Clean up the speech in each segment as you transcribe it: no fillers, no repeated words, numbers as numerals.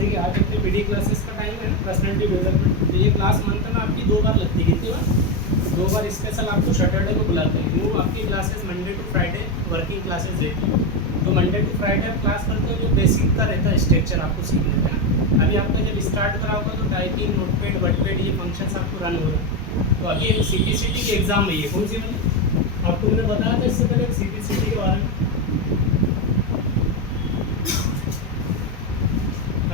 देखिए आज अपने पीडी क्लासेस का टाइम है ना, पर्सनालिटी डेवलपमेंट। तो ये क्लास मंथ में आपकी 2 बार लगती है। कितनी बार? 2 बार स्पेशल आपको सैटरडे को बुलाते हैं। वो आपकी classes Monday to Friday working classes रहती है। तो मंडे टू फ्राइडे आप क्लास करते हो, जो बेसिक का रहता है स्ट्रक्चर आपको सीखने का ना। अभी आपका जब स्टार्ट करा होगा तो टाइपिंग, नोटपैड, वर्डपैड ये फंक्शंस आपको रन हो रहा है। तो अभी एक सीपीसीटी की एग्ज़ाम हुई है। कौन सी वाली? आपको मैंने बताया था इससे पहले सीपीसीटी के बारे में।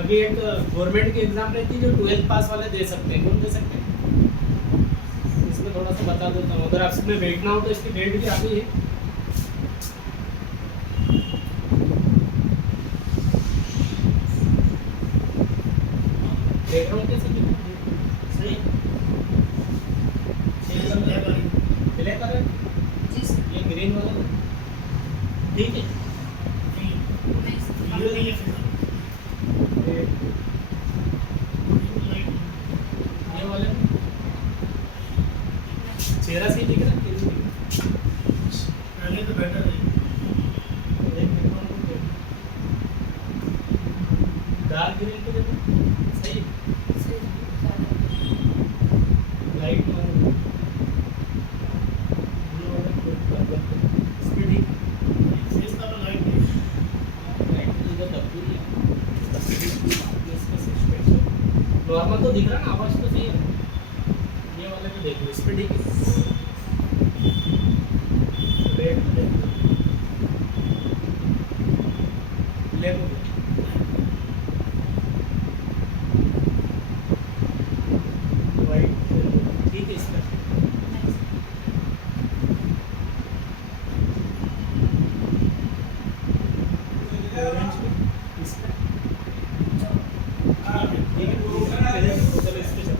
अभी एक गवर्नमेंट की एग्ज़ाम रहती है जो 12th पास वाले दे सकते हैं। कौन दे सकते हैं? इसमें थोड़ा सा बता देता हूँ। अगर आप इसमें बैठना हो तो इसकी डेट भी आती है। देख रहा हूँ कैसे सही ब्लैक कलर ये ग्रीन वाला ठीक है। ये वाले चेहरा सही दिख रहा है? पहले तो बेटर है। डार्क ग्रीन पे देखो सही लाइट वाला ब्लू वाला स्पीड ही फेस का तो लाइट लाइट इधर दबती है। नॉर्मल तो दिख रहा है ना, आवाज़ तो सही है। ये वाले पे देख लो स्पीड ही रेड ब्लैक वाइट ठीक है। इसका ऑरेंज पे इसका ठीक है। चलो इस पे चलो।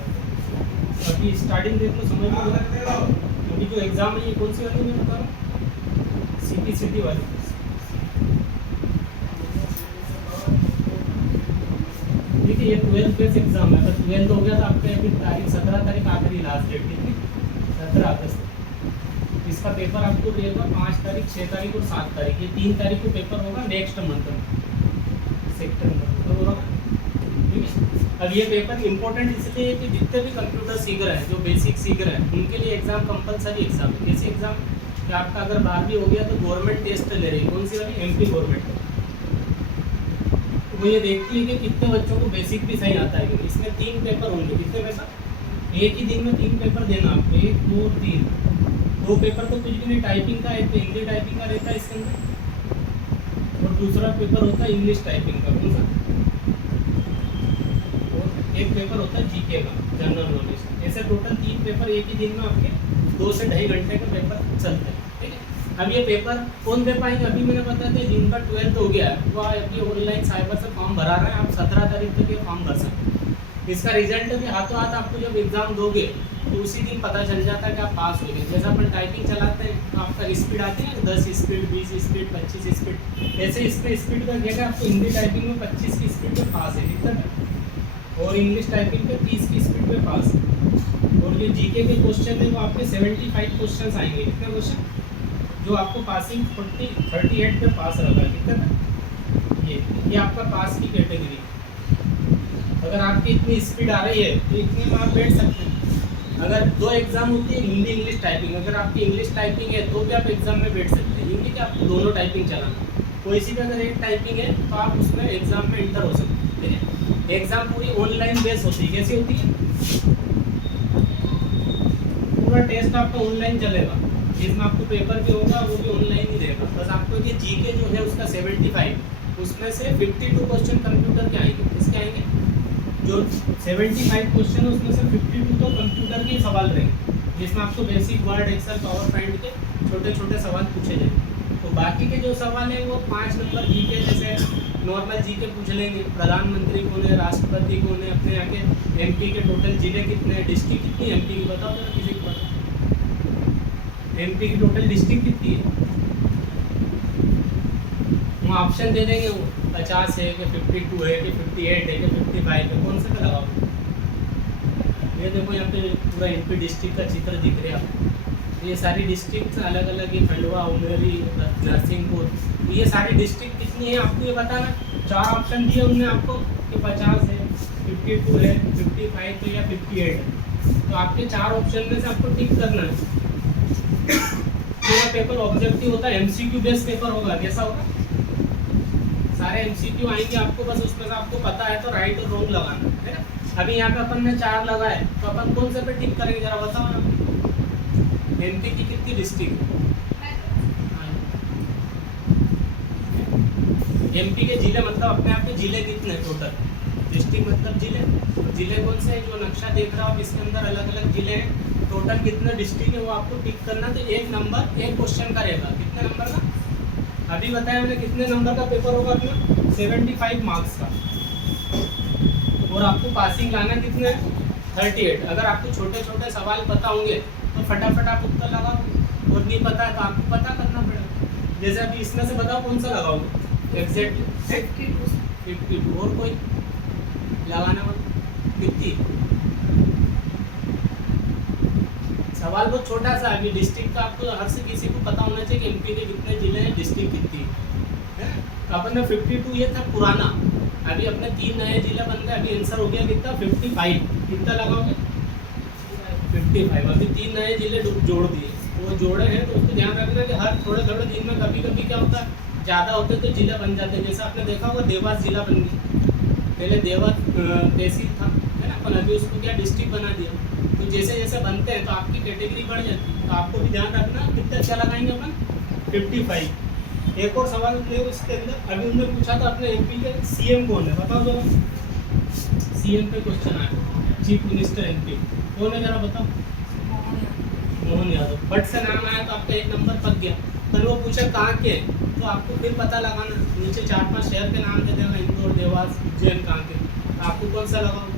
अभी स्टार्टिंग देख लो, समझ लो। अभी जो एग्ज़ाम है ये कौन सी वाली मैं बता रहा हूँ? सीपीसीटी वाली। ठीक है। ये 12th बेस एग्जाम है। अगर 12th हो गया तो आपका अभी तारीख 17 तारीख आखिरी लास्ट डेट थी, 17 अगस्त। इसका पेपर आपको रहेगा 5 तारीख, 6 तारीख और 7 तारीख। ये 3 तारीख को पेपर होगा नेक्स्ट मंथ में, सेप्टेम्बर तो होगा। ठीक है। अब ये पेपर इंपॉर्टेंट इसलिए है कि जितने भी कंप्यूटर सीख रहे हैं, जो बेसिक सीख रहे हैं, उनके लिए एग्जाम कंपलसरी एग्जाम है। कैसे एग्जाम? कि आपका अगर 12वीं हो गया तो गवर्नमेंट टेस्ट ले रही है। कौन सी वाली? MP government. वो ये देखती है कि कितने बच्चों को बेसिक भी सही आता है। क्योंकि इसमें 3 पेपर होंगे। कितने पेपर? एक ही दिन में 3 पेपर देना आपको, 1 2 3। 2 पेपर तो कुछ भी नहीं, टाइपिंग का, एक तो हिंदी टाइपिंग का रहता है इसके अंदर, और दूसरा पेपर होता है इंग्लिश टाइपिंग का। कौन सा? और एक पेपर होता है जीके का, जनरल नॉलेज। ऐसे टोटल 3 पेपर एक ही दिन में आपके 2 से 2.5 घंटे का पेपर चलते हैं। ठीक है। अब ये पेपर कौन दे पाएंगे? अभी मैंने बता दिया, जिनका 12th हो गया है वो अभी ऑनलाइन साइबर से फॉर्म भरा रहे हैं। आप 17 तारीख तक ये फॉर्म भर सकते हैं। इसका रिजल्ट भी हाथों हाथ आपको जब एग्ज़ाम दोगे तो उसी दिन पता चल जाता है कि आप पास हो गए। जैसे अपन टाइपिंग चलाते हैं तो आपका स्पीड आती है 10 स्पीड, 20 स्पीड, 25 स्पीड, ऐसे इसमें स्पीड का क्या? आपको हिंदी टाइपिंग में 25 की स्पीड पे पास है, दिक्कत है। और इंग्लिश टाइपिंग पे 30 की स्पीड पे पास है। और जो जीके के क्वेश्चन है वो आपके 75 क्वेश्चन आएंगे। कितने क्वेश्चन? जो आपको पासिंग 38 पे पास रहेगा। कितना? ये आपका पास की कैटेगरी। अगर आपकी इतनी स्पीड आ रही है तो इतने में आप बैठ सकते हैं। अगर 2 एग्जाम होती है, हिंदी इंग्लिश टाइपिंग, अगर आपकी इंग्लिश टाइपिंग है तो भी आप एग्जाम में बैठ सकते हैं। हिंदी के आपको दोनों टाइपिंग चलाना। कोई सी भी अगर एक टाइपिंग है तो आप उसमें एग्जाम में इंटर हो सकते हैं। ठीक है। एग्जाम पूरी ऑनलाइन बेस होती है। कैसी होती है? पूरा टेस्ट आपका ऑनलाइन चलेगा, जिसमें आपको पेपर भी होगा वो भी ऑनलाइन ही रहेगा। बस आपको ये जीके जो है उसका 75, उसमें से 52 क्वेश्चन कंप्यूटर के आएंगे। किसके आएंगे? जो 75 क्वेश्चन है उसमें से 52 तो कंप्यूटर के सवाल रहेंगे, जिसमें आपको basic Word, Excel, PowerPoint के छोटे छोटे सवाल पूछे जाएंगे। तो बाकी के जो सवाल हैं वो 5 नंबर जीके, जैसे नॉर्मल जीके पूछ लेंगे। प्रधानमंत्री कौन है, राष्ट्रपति कौन है, अपने यहाँ के MP के टोटल जिले कितने हैं, डिस्ट्रिक्ट कितनी है MP की, बताओ जरा किसी को पता? MP की टोटल डिस्ट्रिक्ट कितनी है? वो ऑप्शन दे देंगे, वो 50 है कि 52 है कि 58 है कि 55 है, कौन सा का लगाओ? ये देखो यहाँ पे पूरा MP डिस्ट्रिक्ट का चित्र दिख रहा है आपको। ये सारी डिस्ट्रिक्ट अलग अलग है, खंडवा, उमरेली, नरसिंहपुर। ये सारी डिस्ट्रिक्ट कितनी है आपको ये बताना। 4 ऑप्शन दिए उन्होंने आपको कि 50 है, 52 है, 55 है या 58 है। तो आपके 4 ऑप्शन में से आपको टिक करना है। पूरा पेपर ऑब्जेक्टिव होता है, एमसीक्यू बेस्ड पेपर होगा। कैसा होगा? सारे एमसीक्यू आएंगे आपको, बस उसमें से आपको पता है तो राइट और रॉन्ग लगाना है ना। अभी यहाँ पे अपन ने 4 लगाए तो अपन कौन से पे टिक करेंगे जरा बताओ ना। एमपी की कितनी डिस्ट्रिक्ट? एमपी के जिले मतलब अपने आप के जिले कितने टोटल? डिस्ट्रिक्ट मतलब जिले। तो जिले कौन से हैं? जो नक्शा देख रहा हो आप इसके अंदर अलग अलग जिले हैं। टोटल कितने डिस्ट्रिक्ट है वो आपको टिक करना। तो एक नंबर एक क्वेश्चन का रहेगा। कितने नंबर का? अभी बताया मैंने कितने नंबर का पेपर होगा अपना? 75 मार्क्स का। और आपको पासिंग लाना कितने? 38। अगर आपको छोटे छोटे सवाल पता होंगे तो फटाफट आप उत्तर लगाओ, और नहीं पता है तो आपको पता करना पड़ेगा। जैसे अभी इसमें से बताओ कौन सा लगाओगे एग्जैक्टली? 52। और कोई लगाना मतलब कितनी? सवाल बहुत छोटा सा है। अभी डिस्ट्रिक्ट का आपको हर से किसी को पता होना चाहिए कि एमपी के कितने जिले हैं, डिस्ट्रिक्ट कितनी है। तो अपन ने 52 ये था पुराना। अभी अपने 3 नए जिले बन गए। अभी आंसर हो गया कितना? 55। कितना लगाओगे? 55। अभी 3 नए जिले जोड़ दिए। वो जोड़े हैं तो उसको ध्यान रखना कि हर थोड़े थोड़े दिन में कभी कभी क्या होता है, ज़्यादा होते तो जिले बन जाते हैं। जैसे आपने देखा होगा देवास जिला बन गया। पहले देवास तहसील था है ना, पर अभी उसको क्या डिस्ट्रिक्ट बना दिया। तो जैसे जैसे बनते हैं तो आपकी कैटेगरी बढ़ जाती है। तो आपको भी ध्यान रखना कितना अच्छा लगाएंगे अपन? 55। एक और सवाल ले इसके अंदर। अभी उन्होंने पूछा था अपने एमपी के सीएम कौन है, बताओ जरा। सीएम पे क्वेश्चन आया, चीफ मिनिस्टर एमपी कौन है जरा बताओ। मोहन यादव। फट से नाम आया तो आपका 1 नंबर पक गया। पर वो पूछा कहाँ के, तो आपको फिर पता लगाना। नीचे 4-5 शहर के नाम दे देगा, इंदौर, देवास, उज्जैन, कहाँ के। तो आपको कौन सा लगाओ?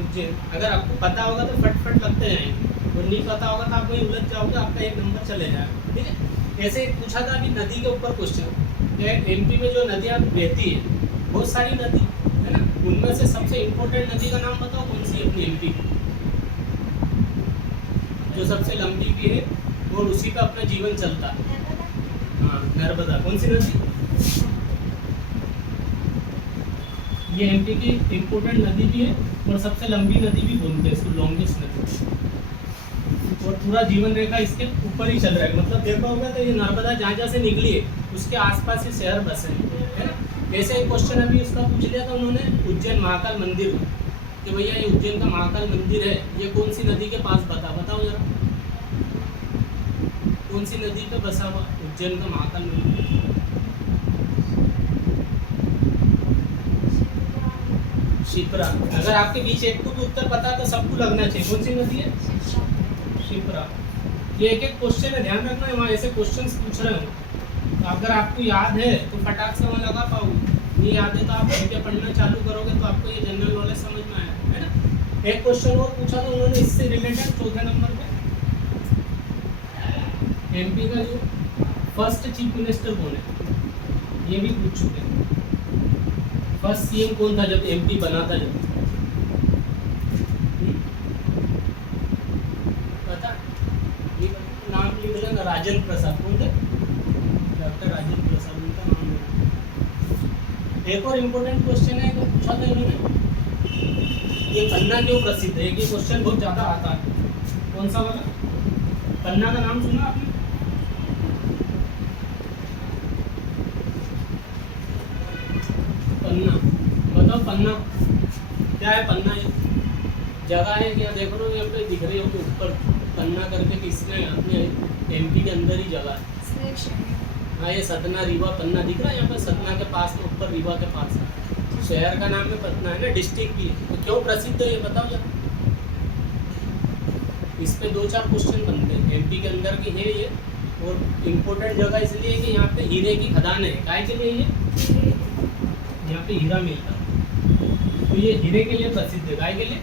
उज्जैन। अगर आपको पता होगा तो फट लगते जाएंगे, और नहीं पता होगा तो आप वही उलझ जाओगे, आपका 1 नंबर चले जाएगा। ठीक है। ऐसे पूछा था अभी नदी के ऊपर क्वेश्चन। एमपी में जो नदियाँ बहती है, बहुत सारी नदी है ना, उनमें से सबसे इम्पोर्टेंट नदी का नाम बताओ कौन सी है अपनी एमपी की, जो सबसे लंबी भी है और उसी पे अपना जीवन चलता है। हाँ, नर्मदा। कौन सी नदी? ये एमपी की इम्पोर्टेंट नदी भी है और सबसे लंबी नदी भी बोलते हैं इसको, लॉन्गेस्ट नदी। और पूरा जीवन रेखा इसके ऊपर ही चल रहा है। मतलब देखा होगा तो ये नर्मदा जहाँ जहाँ से निकली है उसके आसपास ही शहर बसे हैं, है ना। ऐसे एक क्वेश्चन अभी उसका पूछ लिया था उन्होंने, उज्जैन महाकाल मंदिर कि भैया ये उज्जैन का महाकाल मंदिर है, ये कौन सी नदी के पास बताओ जरा। कौन सी नदी पे बसा हुआ उज्जैन का महाकाल मंदिर? शिप्रा। अगर आपके बीच एक को भी उत्तर पता तो सबको लगना चाहिए। कौन सी नदी है? शिप्रा। ये एक एक क्वेश्चन है, ध्यान रखना है। वहाँ ऐसे क्वेश्चंस पूछ रहे हो तो अगर आपको याद है तो फटाक से वहाँ लगा पाओगे, नहीं याद है तो आप बैठ के पढ़ना चालू करोगे तो आपको ये जनरल नॉलेज समझ में आया, है ना। एक क्वेश्चन और पूछा था उन्होंने इससे रिलेटेड 4थे नंबर पे, एमपी का जो फर्स्ट चीफ मिनिस्टर कौन है, ये भी पूछ चुके हैं। फर्स्ट सीएम कौन था जब एमपी बना था जब? पता? नाम लिख लेना, राजेंद्र प्रसाद। कौन थे? डॉक्टर राजेंद्र प्रसाद, उनका नाम लेना। एक और इम्पोर्टेंट क्वेश्चन है जो पूछा था इन्होंने, ये पन्ना क्यों प्रसिद्ध है? ये क्वेश्चन बहुत ज़्यादा आता है। कौन सा वाला? पन्ना का नाम सुना आपने? पन्ना बताओ, पन्ना क्या है? पन्ना ये जगह है क्या? देख रहे हो यहाँ पे दिख रही हो कि ऊपर पन्ना करके किसने अपने एमपी के अंदर ही जगह है। हाँ, ये सतना रीवा पन्ना दिख रहा है यहाँ पे, सतना के पास में, ऊपर रीवा के पास है। शहर का नाम है पटना, है ना, डिस्ट्रिक्ट भी है। तो क्यों प्रसिद्ध है ये बताओ जरा। इस पे 2-4 क्वेश्चन बनते हैं। एमपी के अंदर की है ये, और इम्पोर्टेंट जगह इसलिए कि यहाँ पे हीरे की खदान है। काय के लिए? ये यहाँ पे हीरा मिलता है, तो ये हीरे के लिए प्रसिद्ध है। काय के लिए?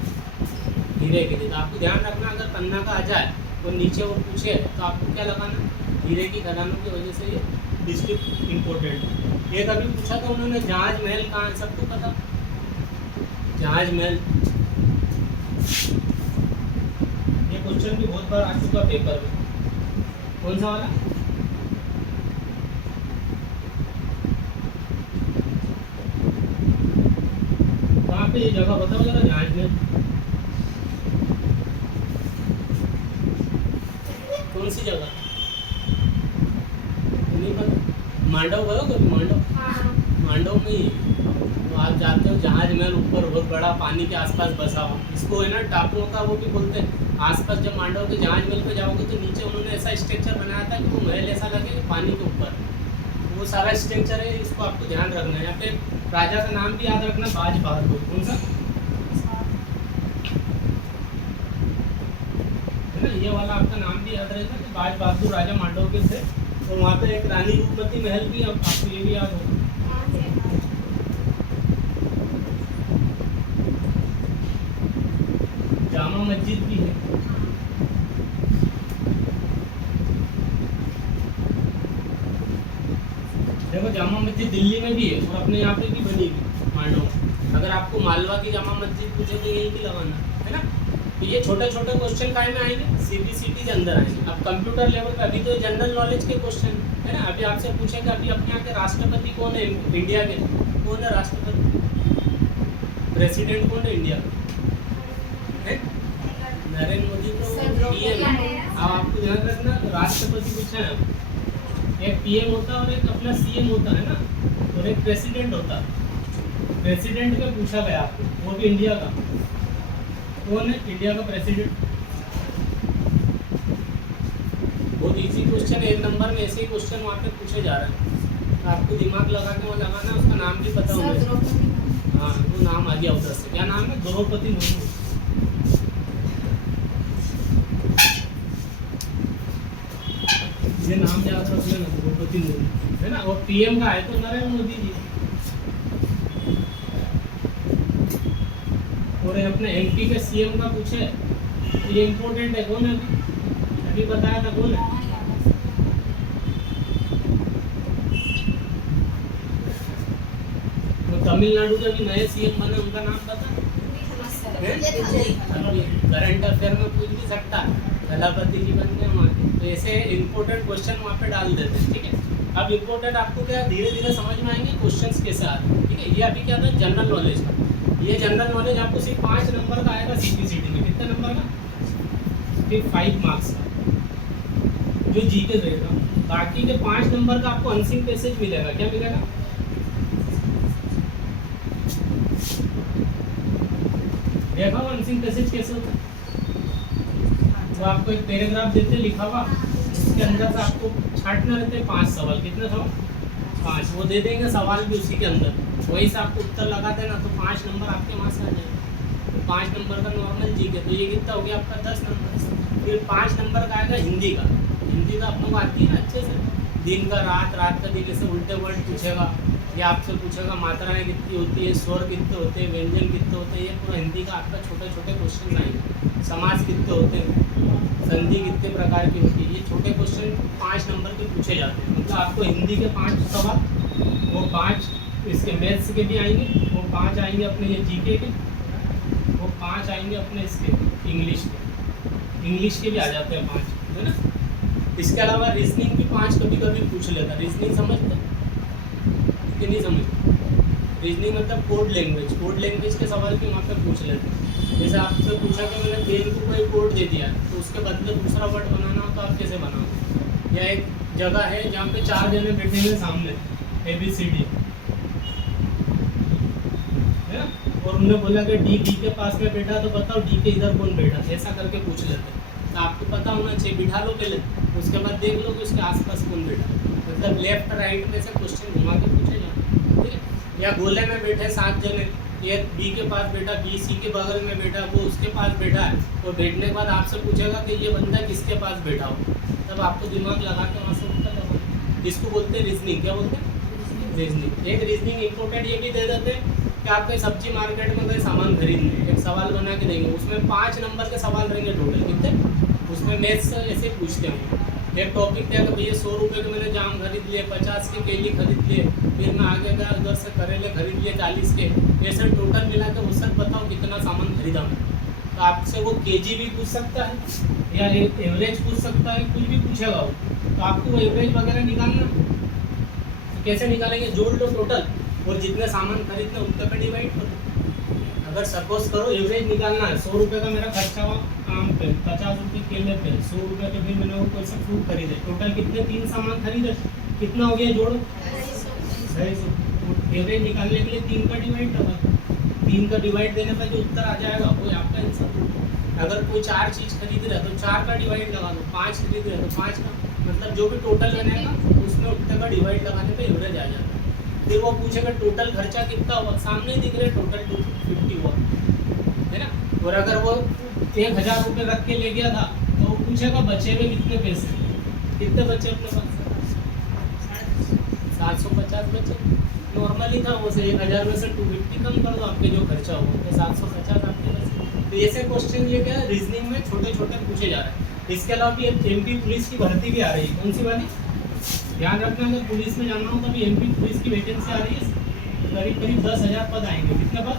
हीरे के लिए। तो आपको ध्यान रखना, अगर पन्ना का आ जाए और नीचे वो पूछे तो आपको क्या लगाना? हीरे की खदानों की वजह से ये डिस्ट्रिक्ट इम्पोर्टेंट। एक अभी पूछा था उन्होंने, जहाज महल कहाँ है? सबको पता? जहाज महल, ये क्वेश्चन भी बहुत बार आ चुका पेपर में। कौन सा वाला? पे ये जगह बताओ जरा जहाज में कौन सी जगह नहीं पता। मांडव गए हो कभी? मांडव में ही तो आप जाते हो जहाज महल ऊपर बहुत बड़ा पानी के आसपास बसा हुआ, इसको है ना टापुओं का वो भी बोलते हैं। आसपास जब मांडव के जहाज महल पे जाओगे तो नीचे उन्होंने ऐसा स्ट्रक्चर बनाया था कि वो महल ऐसा लगे कि पानी के ऊपर, वो सारा स्ट्रक्चर है, इसको आपको ध्यान रखना है। यहाँ पे राजा का नाम भी याद रखना, बाज बहादुर। कौन सा है ना, ये वाला आपका नाम भी याद रहेगा कि बाज बहादुर राजा मांडव के थे। और वहाँ पे एक रानी रूपमती महल भी, अब आपको ये भी याद होगा। जामा मस्जिद भी है। देखो जामा मस्जिद दिल्ली में भी है और अपने यहाँ पे भी बनी हुई मांडव। अगर आपको मालवा की जामा मस्जिद पूछे तो यही भी लगाना है ना। तो ये छोटे छोटे क्वेश्चन काय में आएंगे, सीबीसीटी के अंदर आएंगे। अब कंप्यूटर लेवल पे अभी तो जनरल नॉलेज के क्वेश्चन है ना। अभी आपसे पूछेंगे अभी अपने यहाँ के राष्ट्रपति कौन है इंडिया के, कौन है राष्ट्रपति, प्रेसिडेंट कौन है इंडिया का? नरेंद्र मोदी तो पीएम है। अब आपको ध्यान रखना, राष्ट्रपति पूछा है, एक पीएम होता है और एक अपना सीएम होता है ना, और एक प्रेसिडेंट होता है। प्रेसिडेंट का पूछा गया आपको, वो भी इंडिया का, कौन है इंडिया का प्रेसिडेंट? बहुत इजी क्वेश्चन है, 1 नंबर में ऐसे ही क्वेश्चन वहाँ पे पूछे जा रहे हैं। तो आपको दिमाग लगा के वो लगाना, उसका नाम भी पता होगा। हाँ वो नाम आ गया उधर से, क्या नाम है? द्रौपदी मुर्मू। ये नाम याद रख लेना, द्रौपदी मुर्मू है ना। और पीएम का है तो नरेंद्र मोदी जी। और अपने एमपी के सीएम का पूछे, ये इम्पोर्टेंट है, कौन है? अभी बताया था कौन है? तो तमिलनाडु के भी नए सीएम बने, उनका नाम पता है? करंट अफेयर में पूछ भी सकता है, कलापति जी बन गए वहाँ के। तो ऐसे इम्पोर्टेंट क्वेश्चन वहाँ पे डाल देते हैं, ठीक है। अब इम्पोर्टेंट आपको क्या धीरे धीरे समझ में आएंगे क्वेश्चंस कैसे आते हैं, ठीक है। ये अभी क्या था जनरल नॉलेज का। ये जनरल नॉलेज आपको सिर्फ 5 नंबर का आएगा सीबीसीटी में। कितने नंबर का? सिर्फ 5 मार्क्स का जो जीके रहेगा। बाकी के 5 नंबर का आपको अनसिंग पैसेज मिलेगा। क्या मिलेगा? देखा हुआ अनसिंग पैसेज कैसे होता है? तो आपको एक पैराग्राफ देते लिखा हुआ, उसके अंदर से आपको छांटना रहते हैं 5 सवाल। कितने सवाल? 5। वो दे देंगे सवाल भी उसी के अंदर, वही से आपको उत्तर लगा देना, तो 5 नंबर आपके वहाँ से आ जाएगा। तो 5 नंबर का नॉर्मल जीके, तो ये कितना हो गया आपका? 10 नंबर। फिर 5 नंबर का आएगा हिंदी का। हिंदी का अपनों को आती है ना अच्छे से, दिन का रात, रात का दिन, ऐसे उल्टे वर्ड पूछेगा। या आपसे पूछेगा मात्राएं कितनी होती है, स्वर कितने होते हैं, व्यंजन कितने होते हैं। ये पूरा हिंदी का आपका छोटे छोटे क्वेश्चन आएंगे। समास कितने होते हैं, संधि कितने प्रकार की होती है, ये छोटे क्वेश्चन 5 नंबर के पूछे जाते हैं। मतलब आपको हिंदी के 5 सवाल, वो 5 इसके मैथ्स के भी आएंगे, वो 5 आएंगे अपने ये जीके के, वो 5 आएंगे अपने इसके इंग्लिश के। इंग्लिश के भी आ जाते हैं 5, है ना। इसके अलावा रीजनिंग भी 5 कभी कभी पूछ लेता। रीजनिंग समझते कि नहीं समझते? रीजनिंग मतलब कोड लैंग्वेज, कोड लैंग्वेज के सवाल भी वहाँ पे पूछ लेते हैं। जैसे आपसे पूछा कि मैंने पेन को कोई कोड दे दिया, तो उसके बदले दूसरा वर्ड बनाना हो तो आप कैसे बनाओगे? या एक जगह है जहाँ पे 4 जने बैठे हुए सामने, ABCD है ना, और उन्होंने बोला कि डी के पास में बैठा, तो बताओ डी के इधर कौन बैठा, ऐसा करके पूछ लेते हैं। तो आपको पता होना चाहिए, बिठा लो पहले, उसके बाद देख लो कि उसके आसपास कौन बैठा। मतलब लेफ्ट राइट में से क्वेश्चन घुमा के पूछे जाते हैं, ठीक है। या गोले में बैठे 7 जने, ये बी के पास बैठा, बी सी के बगल में बैठा, वो उसके पास बैठा है, और बैठने के बाद आपसे पूछेगा कि ये बंदा किसके पास बैठा हो, तब आपको दिमाग लगा के वहाँ से उत्तर लगाओ। इसको बोलते हैं रीजनिंग। क्या बोलते हैं? रीजनिंग। एक रीजनिंग इंपॉर्टेंट ये भी दे देते हैं कि आप कहीं सब्जी मार्केट में कोई सामान खरीदने, एक सवाल बना के देंगे, उसमें 5 नंबर के सवाल रहेंगे टोटल। कितने? उसमें मैथ्स ऐसे पूछते हैं। एक टॉपिक था कि भैया 100 रुपये के मैंने जाम खरीद लिए, 50 के केली खरीद लिए, फिर मैं आगे गया उधर से करेले खरीद लिए 40 के, ऐसे टोटल मिला के उससे बताओ कितना सामान खरीदा मैं। तो आपसे वो केजी भी पूछ सकता है या एक एवरेज पूछ सकता है, कुछ भी पूछेगा वो। तो आपको वो एवरेज वगैरह निकालना, तो कैसे निकालेंगे? जोड़ लो टोटल और जितने सामान खरीदने उतने पे डिवाइड करो। अगर सपोज करो एवरेज निकालना है, 100 रुपये का मेरा खर्चा हुआ आम पे, 50 रुपये केले पे, 100 रुपये के फिर मैंने वो कोई सा फ्रूट खरीदे, टोटल कितने 3 सामान खरीदे, कितना हो गया जोड़ो 250। एवरेज निकालने के लिए 3 का डिवाइड होगा, 3 का डिवाइड देने पर जो उत्तर आ जाएगा वो आपका आंसर। अगर कोई 4 चीज़ खरीद रहा है तो 4 का डिवाइड लगा दो, 5 खरीद रहे तो 5 का, मतलब जो भी टोटल बनेगा उसमें उतने का डिवाइड लगाने पे एवरेज आ जाता है। फिर वो पूछेगा टोटल खर्चा कितना हुआ, सामने ही दिख रहे टोटल 250 हुआ है ना। और अगर वो 1000 रुपये रख के ले गया था तो वो पूछेगा बचे हुए कितने पैसे, कितने बचे अपने पास, 750 बचे। नॉर्मली था वो से 1000 में से 250 कम कर दो, आपके जो खर्चा हुआ तो 750 आपके बचे। तो ऐसे क्वेश्चन ये क्या है, रीजनिंग में छोटे छोटे पूछे जा रहे हैं। इसके अलावा भी MP पुलिस की भर्ती भी आ रही है, कौन सी वाली, ध्यान रखना, अगर पुलिस में जाना हो तो भी MP पुलिस की वैकेंसी आ रही है, करीब करीब 10,000 पद आएंगे। कितने पद,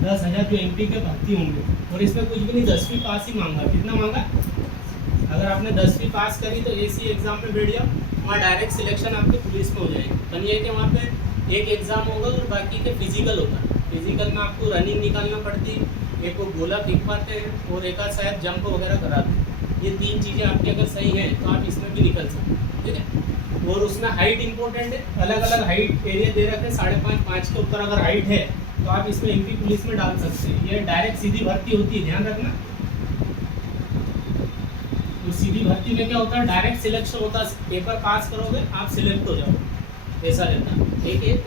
10,000 जो MP के भर्ती होंगे। और इसमें कुछ भी नहीं, 10वीं पास ही मांगा, कितना मांगा, अगर आपने 10वीं पास करी तो AC एग्जाम में बैठ जाओ, वहाँ डायरेक्ट सिलेक्शन आपके पुलिस में हो जाएगी। पर ये कि वहाँ पे एक एग्ज़ाम होगा और बाकी के फिजिकल होता है। फिजिकल में आपको रनिंग निकालना पड़ती है, एक वो गोला फेंक पाते हैं और एक आध शायद जंप वगैरह कराते हैं। ये 3 चीज़ें आपकी अगर सही हैं तो आप इसमें भी निकल सकते हैं, ठीक है। और उसमें हाइट इंपॉर्टेंट है, अलग अलग हाइट एरिया दे रखे हैं, 5.5 5 के ऊपर अगर हाइट है तो आप इसमें MP पुलिस में डाल सकते हैं। ये डायरेक्ट सीधी भर्ती होती है, ध्यान रखना। तो सीधी भर्ती में क्या होता है, डायरेक्ट सिलेक्शन होता है, पेपर पास करोगे आप सिलेक्ट हो जाओगे, ऐसा रहता है।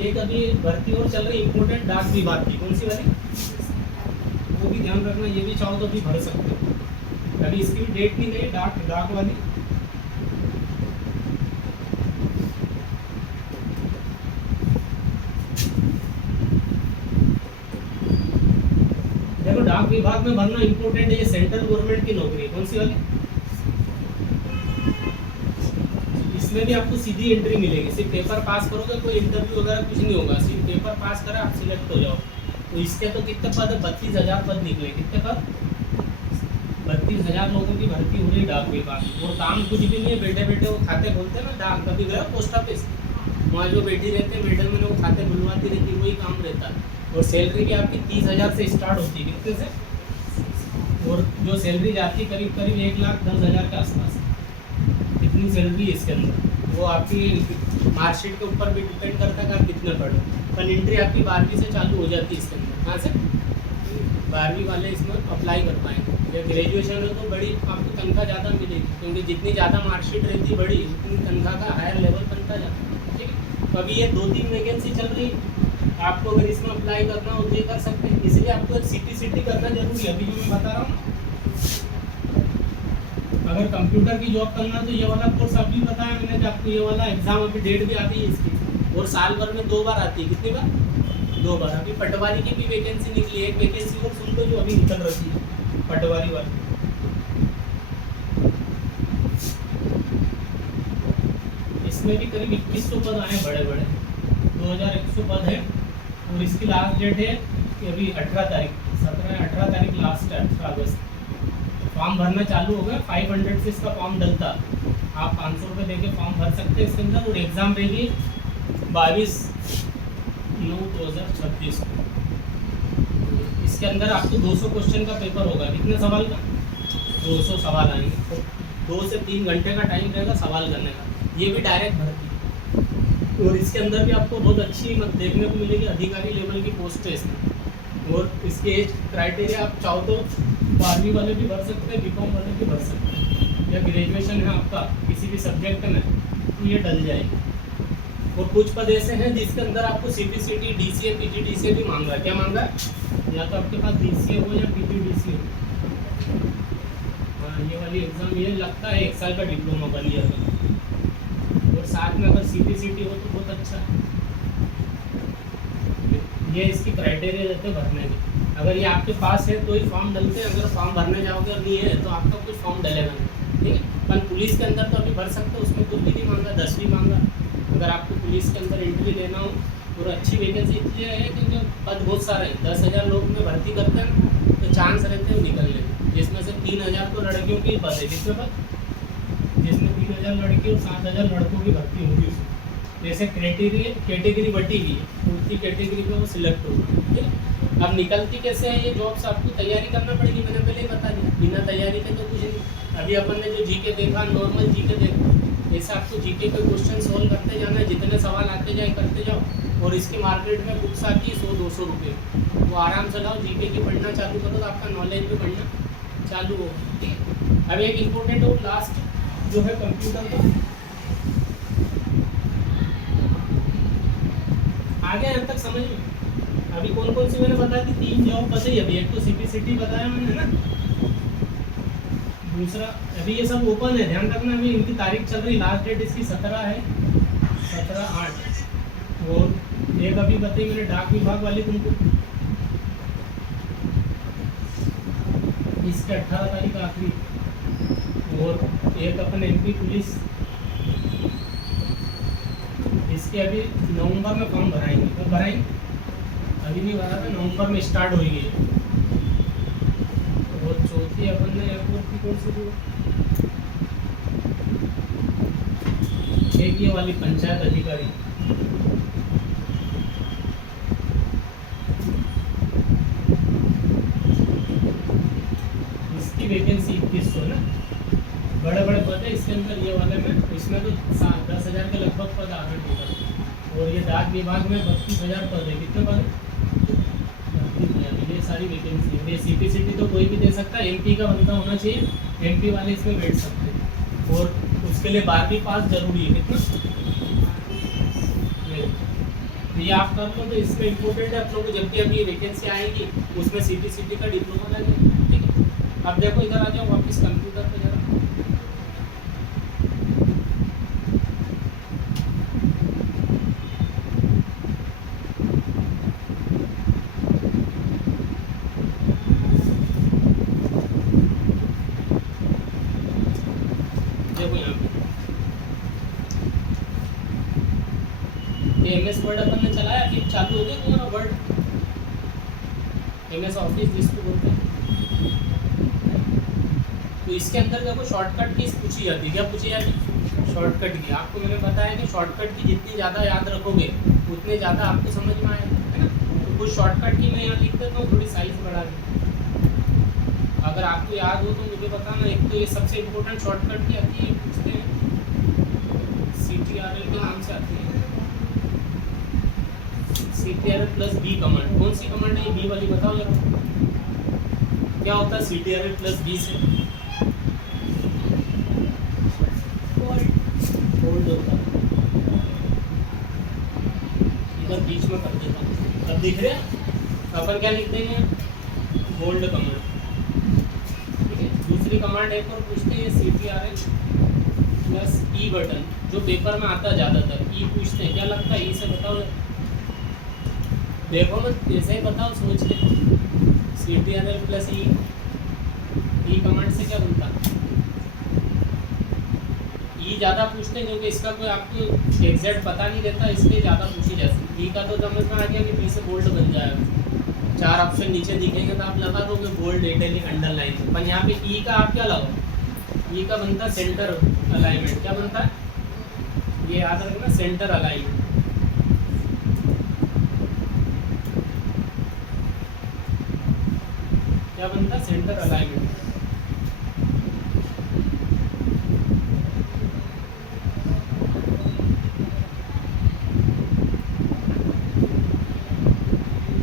एक अभी भर्ती और चल रही इंपॉर्टेंट डाक विभाग की, कौन सी वाली, वो भी ध्यान रखना, ये भी चाहो तो भी भर सकते हो। अभी इसकी भी डेट नहीं गई, डाक वाली। देखो डाक विभाग में भरना इंपॉर्टेंट है, ये सेंट्रल गवर्नमेंट की नौकरी है, कौन सी वाली, इसमें भी आपको सीधी एंट्री मिलेगी, सिर्फ पेपर पास करोगे, कोई इंटरव्यू वगैरह कुछ नहीं होगा, सिर्फ पेपर पास करा आप सिलेक्ट हो जाओ। तो इसके तो कितने पद है, 32,000 पद निकले, कितने पद, 32,000 लोगों की भर्ती हो रही डाक विभाग में। और काम कुछ भी नहीं है, बैठे बैठे वो खाते खोलते हैं ना, डाक कभी गया पोस्ट ऑफिस, वहाँ जो बैठी रहते हैं मैडम में वो खाते खुलवाती रहती है, वही काम रहता है। और सैलरी भी आपकी 30,000 से स्टार्ट होती है, कितने से, और जो सैलरी जाती है करीब करीब 1,10,000 के आसपास, कितनी सैलरी है इसके अंदर, वो आपकी मार्कशीट के ऊपर भी डिपेंड करता है कि आप कितने पढ़ो। पर एंट्री आपकी 12वीं से चालू हो जाती है इसके अंदर, कहाँ से, 12वीं वाले इसमें अप्लाई कर पाएंगे। या ग्रेजुएशन में तो बड़ी आपको तनख्वाह ज़्यादा मिलेगी, क्योंकि जितनी ज़्यादा मार्कशीट रहती बड़ी उतनी तनख्वाह का हायर लेवल बनता जाता है, ठीक है। तो अभी ये 2-3 वैकेंसी चल रही है, आपको अगर इसमें अप्लाई करना हो तो ये कर सकते हैं। इसलिए आपको एक CPCT करना जरूरी है, अभी जो मैं बता रहा हूँ। अगर कंप्यूटर की जॉब करना है तो ये वाला कोर्स अभी बताया मैंने कि आपको, ये वाला एग्जाम अभी डेट भी आती है इसकी, और साल भर में 2 बार आती है, कितनी बार, 2 बार। अभी पटवारी की भी वैकेंसी निकली है, एक वैकेंसी को सुन लो जो अभी निकल रही है, पटवारी वाली। इसमें भी करीब 2100 पद आए बड़े बड़े, 2100 पद है। और इसकी लास्ट डेट है कि अभी 18 तारीख, 17-18 तारीख लास्ट है, 18 अगस्त। फॉर्म भरना चालू हो गया, 500 से इसका फॉर्म डलता, आप 500 रुपये दे के फॉर्म भर सकते हैं इसके अंदर। और एग्ज़ाम रहेगी 22/9/2026 को। इसके अंदर आपको 200 क्वेश्चन का पेपर होगा, कितने सवाल का, 200 सवाल आएंगे, 2 से 3 घंटे का टाइम रहेगा सवाल करने का। ये भी डायरेक्ट भर्ती, और इसके अंदर भी आपको बहुत अच्छी देखने को मिलेगी, अधिकारी लेवल की पोस्ट है इसमें। और इसके एज क्राइटेरिया आप चाहो तो 12वीं वाले भी भर सकते हैं, BCom वाले भी भर सकते हैं, या ग्रेजुएशन है आपका किसी भी सब्जेक्ट में तो ये डल जाएगी। और कुछ पद ऐसे हैं जिसके अंदर आपको CPCT, DCA, PGDCA भी मांगा है, क्या मांगा है, या तो आपके पास DCA हो या PGDCA हो। हाँ, ये वाली एग्ज़ाम ये लगता है 1 साल का डिप्लोमा बन गया, और साथ में अगर CPCT हो तो बहुत अच्छा है। ये इसकी क्राइटेरिया रहते हैं भरने के, अगर ये आपके पास है तो ही फॉर्म डलते हैं, अगर फॉर्म भरने जाओगे और नहीं है तो आपका कुछ फॉर्म डलेगा नहीं, ठीक है। पर पुलिस के अंदर तो अभी भर सकते हो, उसमें कुछ भी नहीं मांगा, 10वीं मांगा। अगर आपको पुलिस के अंदर एंट्री लेना हो, और अच्छी वैकेंसी इसलिए है क्योंकि पद बहुत सारे हैं, 10,000 लोग में भर्ती करते हैं तो चांस रहते हैं निकलने के, जिसमें से 3,000 तो लड़कियों की पद है, कितने पद, जिसमें 3,000 लड़की और 7,000 लड़कों की भर्ती होगी उसमें। जैसे कैटेगरी बटी हुई है, उनकी कैटेगरी पे वो सिलेक्ट होगा, ठीक है। अब निकलती कैसे है ये जॉब्स, आपको तैयारी करना पड़ेगी, मैंने पहले ही बता दिया, बिना तैयारी के तो कुछ नहीं। अभी अपन ने जो जीके देखा, नॉर्मल जीके देखा, ऐसे आपको जीके के क्वेश्चन सोल्व करते जाना है, जितने सवाल आते जाए करते जाओ। और इसकी मार्केट में बुक्स आती है 100-200 रुपये, वो आराम से लाओ, जीके की पढ़ना चालू करो तो आपका नॉलेज भी बढ़ना चालू हो। ठीक है, अभी एक इम्पोर्टेंट और लास्ट जो है कंप्यूटर का, आगे यहाँ तक समझ में। अभी कौन कौन सी मैंने बता दी, 3 जॉब बताई अभी, एक तो सीपीसीटी बताया मैंने ना, दूसरा अभी ये सब ओपन है, ध्यान रखना, अभी इनकी तारीख चल रही, लास्ट डेट इसकी 17 है, 17/8। और एक अभी बताई मैंने डाक विभाग वाली तुमको, इसके 18 तारीख आखिरी। और एक अपन एमपी पुलिस, इसके अभी नवंबर में फॉर्म भराएंगे, कब भराएंगे अभी नहीं भरा था, नवंबर में स्टार्ट होगी। और चौथी अपन ने एयरपोर्ट की कौन सी दी, एक ये वाली पंचायत अधिकारी, इसकी वैकेंसी 2100 ना, बड़े बड़े पद है इसके अंदर, ये वाले में, इसमें तो 10,000 के लगभग पद आ गए टोटल। और ये डाक विभाग में 32,000 पद है, कितने पद है, ये सारी वैकेंसी है। ये सीपीसीटी तो कोई भी दे सकता है, एमपी का बंदा होना चाहिए, एमपी वाले इसमें बैठ सकते हैं। और उसके लिए 12वीं पास जरूरी है, कितना ये आप कर लो तो इसमें इम्पोर्टेंट है आप लोगों को, जब भी अभी ये वैकेंसी आएगी उसमें सीपीसीटी का डिप्लोमा लगेगा। ठीक है, अब देखो इधर आ जाओ वापस कंप्यूटर पे जरा, एमएस वर्ड अपन ने चलाया, अभी चालू हो गया तुम्हारा वर्ड, एमएस ऑफिस जिसको बोलते हैं। तो इसके अंदर देखो शॉर्टकट कीज पूछी जाती है, क्या पूछी जाती है, शॉर्टकट की। आपको मैंने बताया कि शॉर्टकट की जितनी ज़्यादा याद रखोगे उतने ज़्यादा आपको समझ में आएगा, है ना। तो कुछ शॉर्टकट की मैं यहाँ लिख देता हूँ, थोड़ी साइज बढ़ा दी, अगर आपको याद हो तो मुझे बताना। एक तो ये सबसे इम्पोर्टेंट शॉर्टकट की आती है, पूछते हैं CTRL के नाम से आती है, CTRL+B कमांड। कौन सी कमांड है ये बी वाली, बताओ जरा क्या होता है CTRL+B से, होल्ड होता है, इधर बीच में कर देता हूँ, अब दिख रहे हैं। अपन क्या लिख देंगे, होल्ड कमांड। ठीक है, दूसरी कमांड एक और पूछते हैं CTRL+E बटन, जो पेपर में आता है ज़्यादातर, ई पूछते हैं, क्या लगता है ई से, बताओ देखो मत ऐसे ही बताओ सोच के, CTRL+E, ई कमांड से क्या बनता है, ई ज़्यादा पूछते हैं क्योंकि इसका कोई आपको एग्जैक्ट पता नहीं रहता, इसलिए ज़्यादा पूछी जाती है। ई का तो समझ में आ गया कि बी से बोल्ड बन जाएगा, 4 ऑप्शन नीचे दिखेंगे तो आप लगा दोगे बोल्ड, इटैलिक, अंडरलाइन। पर यहाँ पे ई का आप क्या लगाओ, ई का बनता है सेंटर अलाइनमेंट, क्या बनता है ये याद रखना, सेंटर अलाइनमेंट। क्या बनता है, सेंटर अलाइनमेंट।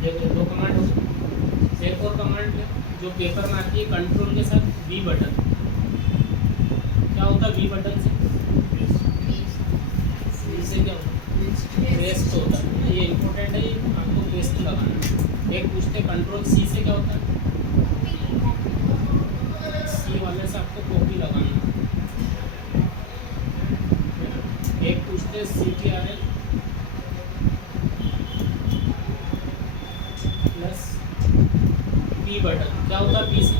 देखो 2 कमांड हो गई, एक और कमांड जो पेपर में आती है कंट्रोल के साथ वी बटन। क्या होता है वी बटन से, इससे क्या होता है, पेस्ट होता है, ये इंपॉर्टेंट है, ये आपको पेस्ट लगाना। एक पूछते कंट्रोल सी से क्या होता है, सी वाले से आपको कॉपी लगाना। एक पूछते CTRL+B बटन, क्या होता है बी से,